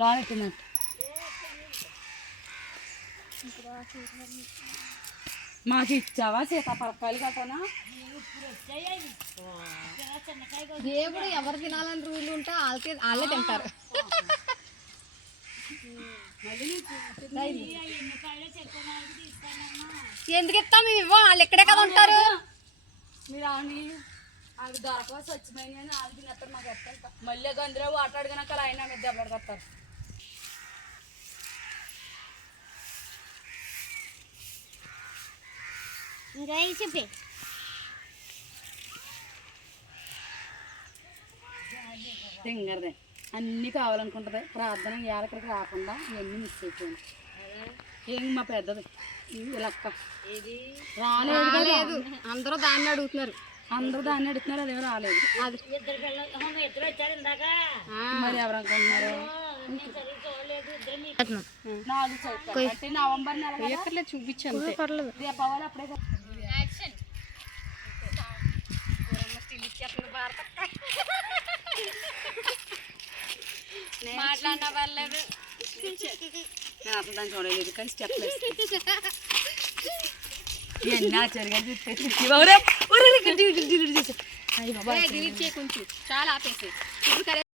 లోనెట్టినట్టు మాకు ఇచ్చావా సీతాఫలకాయలు కట్టనా? దేవుడు ఎవరు తినాలని రూలు ఉంటే వాళ్ళే తింటారు. ఎందుకు ఇస్తాం మేము ఇవ్వం, వాళ్ళు ఇక్కడే కదా ఉంటారు. మీరు ఆని అవి దొరకవా స్వచ్ఛమైన అని వాళ్ళు తినేస్తారు. మాకు ఎత్తాను మళ్ళీ గందులో వాటర్ అడిగినాక ఆయన మీద దెబ్బలు కట్టారు. ఇంకా చెప్పి తింగరదే అన్నీ కావాలనుకుంటుంది. ప్రార్థన ఇవాళ ఇక్కడికి రాకుండా ఇవన్నీ మిస్ అయిపోయింది. ఏం మా పెద్దది లక్క రాలేదు. అందరూ దాన్ని అడుగుతున్నారు. అదేమో రాలేదు. ఇద్దరు వచ్చారు ఇందాక. మరి ఎవరనుకుంటున్నారు? 4 చదువుతారు అంటే నవంబర్ నెల చూపించాను పర్లేదు. దీపావళి అప్పుడే మాట్లాడిన పర్లేదు. నేను అసలు దాన్ని చూడలేదు కానీ స్టెప్ ఇవన్నీ ఆచార్యంగా చూస్తే చాలా ఆపేసి